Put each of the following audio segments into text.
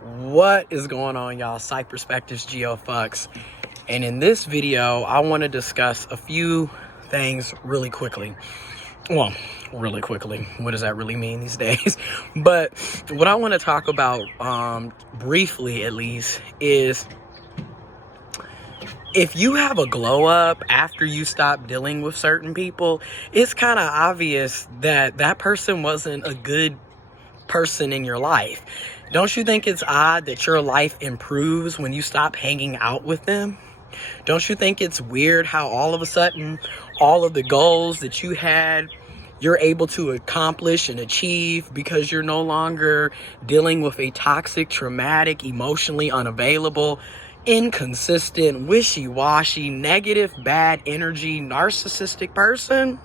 What is going on, y'all? Psych Perspectives, giofvcks. And in this video, I want to discuss a few things really quickly. Well, really quickly. What does that really mean these days? But what I want to talk about, briefly at least, is if you have a glow up after you stop dealing with certain people, it's kind of obvious that that person wasn't a good person in your life. Don't you think it's odd that your life improves when you stop hanging out with them? Don't you think it's weird how all of a sudden all of the goals that you had, you're able to accomplish and achieve because you're no longer dealing with a toxic, traumatic, emotionally unavailable, inconsistent, wishy-washy, negative, bad energy, narcissistic person?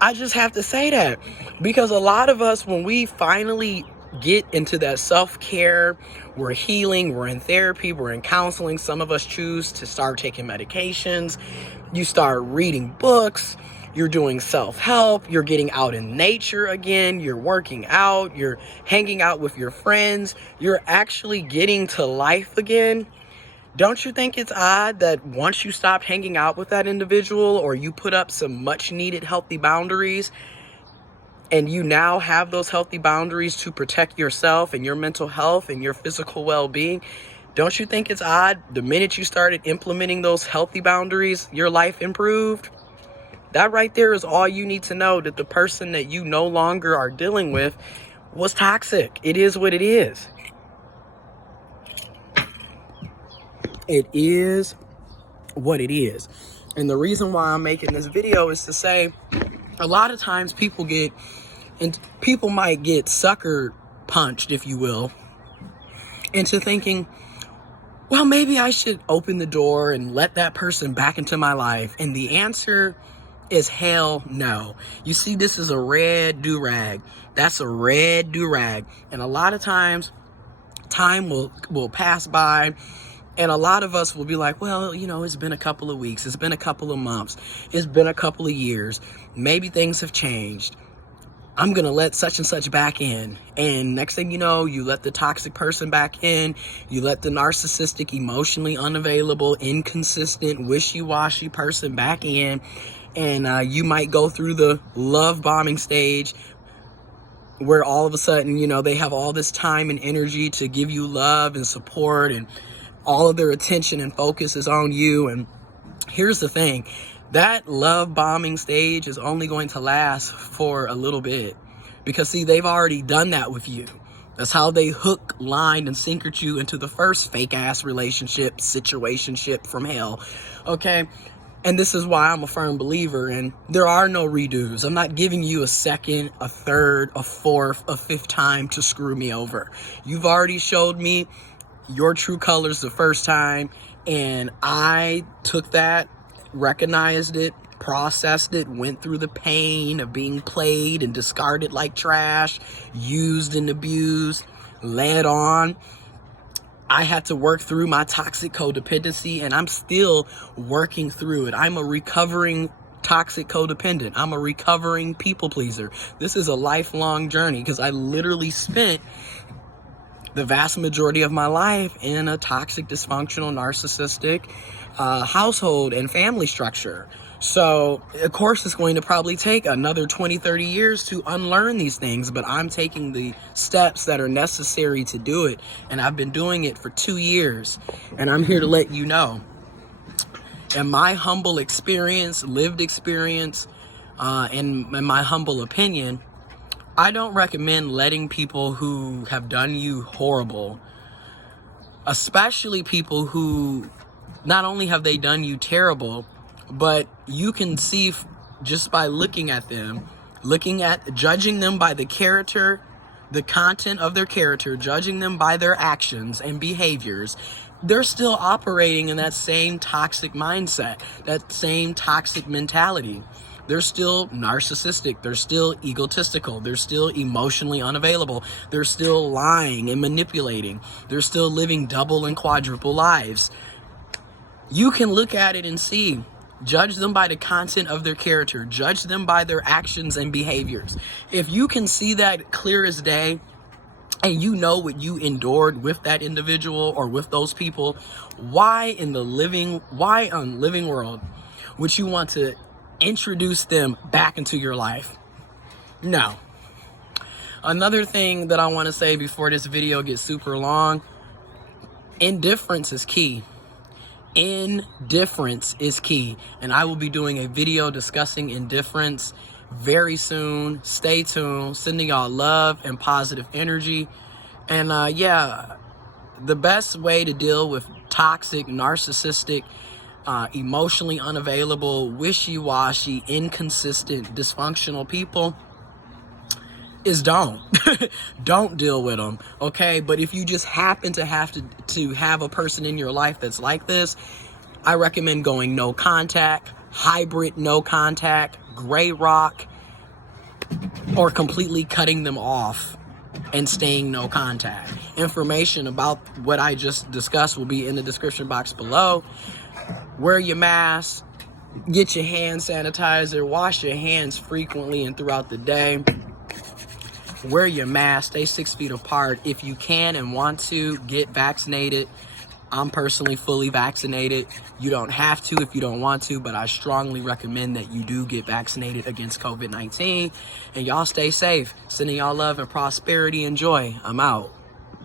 I just have to say that because a lot of us, when we finally get into that self-care, we're healing, we're in therapy, we're in counseling. Some of us choose to start taking medications. You start reading books. You're doing self-help. You're getting out in nature again. You're working out. You're hanging out with your friends. You're actually getting to life again. Don't you think it's odd that once you stop hanging out with that individual, or you put up some much needed healthy boundaries, and you now have those healthy boundaries to protect yourself and your mental health and your physical well-being, don't you think it's odd the minute you started implementing those healthy boundaries, your life improved? That right there is all you need to know, that the person that you no longer are dealing with was toxic. It is what it is. It is what it is. And the reason why I'm making this video is to say, a lot of times people might get sucker punched, if you will, into thinking, well, maybe I should open the door and let that person back into my life. And the answer is hell no. You see, this is a red do-rag. That's a red do-rag. And a lot of times, time will pass by, and a lot of us will be like, well, it's been a couple of weeks. It's been a couple of months. It's been a couple of years. Maybe things have changed. I'm going to let such and such back in. And next thing you know, you let the toxic person back in. You let the narcissistic, emotionally unavailable, inconsistent, wishy-washy person back in. And you might go through the love bombing stage, where all of a sudden, they have all this time and energy to give you love and support, and all of their attention and focus is on you. And here's the thing, that love bombing stage is only going to last for a little bit, because see, they've already done that with you. That's how they hook, line, and sinkered you into the first fake ass relationship, situationship from hell. Okay. And this is why I'm a firm believer in there are no redos. I'm not giving you a second, a third, a fourth, a fifth time to screw me over. You've already showed me your true colors the first time, and I took that, recognized it, processed it, went through the pain of being played and discarded like trash, used and abused, led on. I had to work through my toxic codependency, and I'm still working through it. I'm a recovering toxic codependent. I'm a recovering people pleaser. This is a lifelong journey, because I literally spent the vast majority of my life in a toxic, dysfunctional, narcissistic household and family structure. So, of course, it's going to probably take another 20, 30 years to unlearn these things, but I'm taking the steps that are necessary to do it. And I've been doing it for 2 years, and I'm here to let you know. In my humble experience, lived experience, in my humble opinion, I don't recommend letting people who have done you horrible, especially people who not only have they done you terrible, but you can see just by looking at them, judging them by the character, the content of their character, judging them by their actions and behaviors, they're still operating in that same toxic mindset, that same toxic mentality. They're still narcissistic. They're still egotistical. They're still emotionally unavailable. They're still lying and manipulating. They're still living double and quadruple lives. You can look at it and see. Judge them by the content of their character. Judge them by their actions and behaviors. If you can see that clear as day, and you know what you endured with that individual or with those people, why on living world would you want to introduce them back into your life? No. Another thing that I want to say before this video gets super long, indifference is key. Indifference is key. And I will be doing a video discussing indifference very soon. Stay tuned. Sending y'all love and positive energy. And yeah, the best way to deal with toxic, narcissistic, emotionally unavailable, wishy-washy, inconsistent, dysfunctional people is don't deal with them, okay? But if you just happen to have a person in your life that's like this, I recommend going no contact, hybrid no contact, gray rock, or completely cutting them off and staying no contact. Information about what I just discussed will be in the description box below. Wear your mask, get your hand sanitizer, wash your hands frequently and throughout the day. Wear your mask, stay 6 feet apart. If you can and want to, get vaccinated. I'm personally fully vaccinated. You don't have to if you don't want to, but I strongly recommend that you do get vaccinated against COVID-19. And y'all stay safe. Sending y'all love and prosperity and joy. I'm out.